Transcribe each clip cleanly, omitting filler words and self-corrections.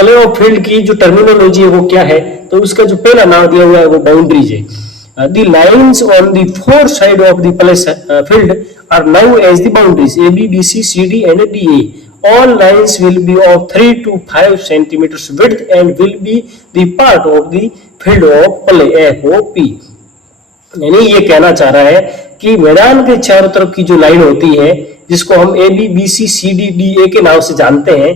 Play of field की जो terminology है वो क्या है, तो उसका जो पहला नाम दिया हुआ है वो बाउंड्रीज है. The lines on the four side of the play field are now as the boundaries A, B, B, C, C, D and D, A. All lines will be of 3 to 5 centimeters width and will be the part of the field of play F, O, P. यानी ये कहना चाह रहा है कि मैदान के चारों तरफ की जो लाइन होती है, जिसको हम A B B C C D D A के नाम से जानते हैं,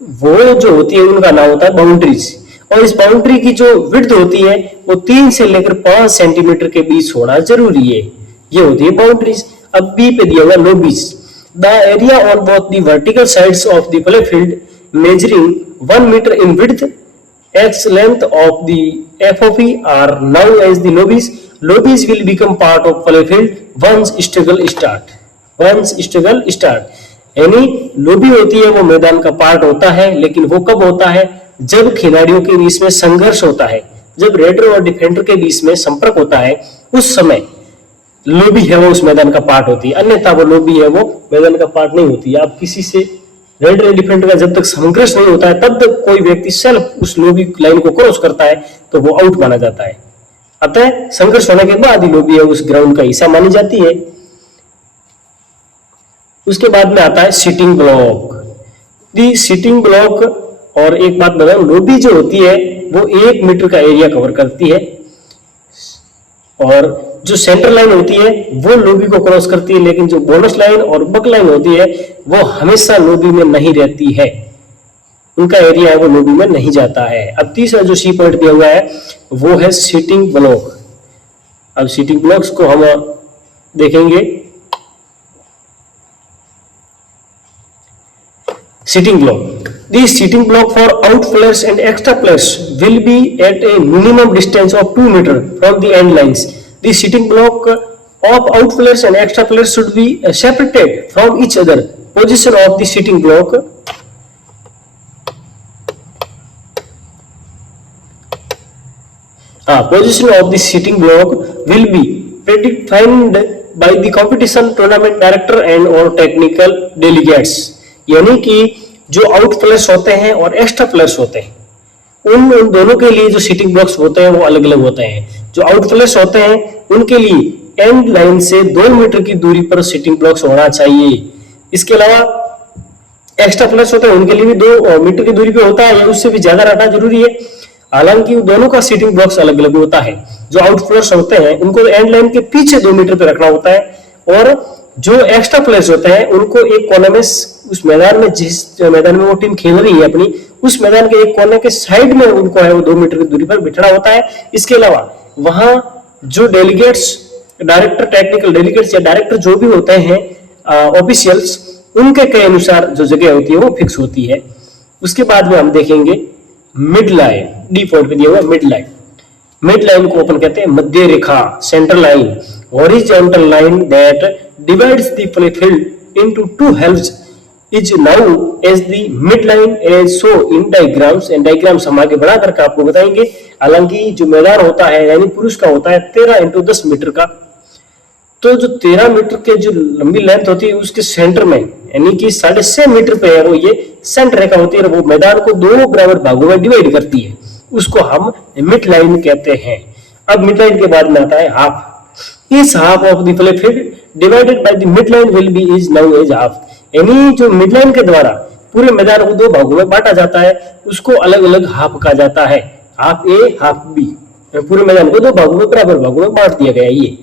वो जो होती है उनका नाम होता है बाउंड्रीज. और इस बाउंड्री की जो विड्थ होती है वो 3 से लेकर 5 सेंटीमीटर के बीच होना जरूरी है. ये होती है बाउंड्रीज. अब बी पे दिया हुआ lobbies. The area on both the vertical sides of the play field measuring 1 metre in width x length of the FOP are now as the lobbies. Lobbies will become part of play field once struggle start. Once struggle start. यानी lobby होती है वो मैदान का part होता है, लेकिन वो कब होता है, जब खिलाड़ियों के बीच में संघर्ष होता है, जब रेडर और डिफेंडर के बीच में संपर्क होता है, उस समय लोबी है वो उस मैदान का पार्ट होती है. अन्यथा वो लोबी है वो मैदान का पार्ट नहीं होती है. आप किसी से रेडर और डिफेंडर का जब तक संघर्ष नहीं होता है तब तक कोई व्यक्ति सेल्फ उस लोबी लाइन को क्रॉस करता है तो वो आउट माना जाता है. अतः संघर्ष होने के बाद ही लोबी है उस ग्राउंड का हिस्सा मानी जाती है. उसके बाद में आता है सिटिंग ब्लॉक. दी सिटिंग ब्लॉक. और एक बात बताऊं, लोबी जो होती है वो 1 मीटर का एरिया कवर करती है, और जो सेंटर लाइन होती है वो लोबी को क्रॉस करती है, लेकिन जो बोनस लाइन और बक लाइन होती है वो हमेशा लोबी में नहीं रहती है, उनका एरिया है वो लोबी में नहीं जाता है. अब तीसरा जो सी पॉइंट दिया हुआ है वो है सिटिंग ब्लॉक. अब सिटिंग ब्लॉक्स को हम देखेंगे. Sitting block. The sitting block for out players and extra players will be at a minimum distance of 2 meter from the end lines. The sitting block of out players and extra players should be separated from each other. Position of the sitting block. Position of the sitting block will be predefined by the competition tournament director and or technical delegates. यानी कि जो out players होते हैं और extra players होते हैं उन दोनों के लिए जो सिटिंग ब्लॉक्स होते हैं वो अलग अलग होते हैं. जो आउट प्लेयर्स होते हैं उनके लिए एंड लाइन से 2 मीटर की दूरी पर सिटिंग ब्लॉक्स होना चाहिए. इसके अलावा एक्स्ट्रा प्लेयर्स होते हैं उनके लिए भी 2 मीटर की दूरी पे होता है या उससे भी ज्यादा रहना जरूरी है. हालांकि दोनों का सिटिंग ब्लॉक्स अलग अलग होता है. जो आउट प्लेयर्स होते हैं उनको एंड लाइन के पीछे 2 मीटर पे रखना होता है, और जो एक्स्ट्रा प्लेयर्स होते हैं उनको एक कोने में उस मैदान में, जिस मैदान में वो टीम खेल रही है अपनी, उस मैदान के एक कोने के साइड में उनको है वो 2 मीटर की दूरी पर बिठना होता है. इसके अलावा वहां जो डेलीगेट्स, डायरेक्टर, टेक्निकल डेलीगेट्स या डायरेक्टर जो भी होते हैं ऑफिशियल्स, उनके कई अनुसार जो जगह होती है वो फिक्स होती है. उसके बाद में हम देखेंगे मिड लाइन. डी पॉइंट पे दिया हुआ मिड लाइन. मिड लाइन को अपन कहते हैं मध्य रेखा, centre line, horizontal line that divides the play field into 2 halves is now as the midline as so in diagrams. and diagrams हम आगे बढ़ा करके आपको बताएंगे. हालांकि जो मैदान होता है यानी पुरुष का होता है 13 × 10 मीटर का, तो जो 13 मीटर के जो लंबी लेंथ होती है उसके सेंटर में यानी कि 6.5 मीटर पे है वो ये सेंटर रेखा होती है, वो मैदान को 2 बराबर भागों में डिवाइड करती है. उसको हम मिड लाइन कहते हैं. अब मिड लाइन के बाद में आता है हाफ. इस half of the play field divided by the mid line will be is now as half. यानी जो मिड लाइन के द्वारा पूरे मैदान को 2 भागों में बांटा जाता है उसको अलग अलग हाफ कहा जाता है. हाफ ए, हाफ बी. पूरे मैदान को 2 भागों में बराबर भागों में बांट दिया गया. ये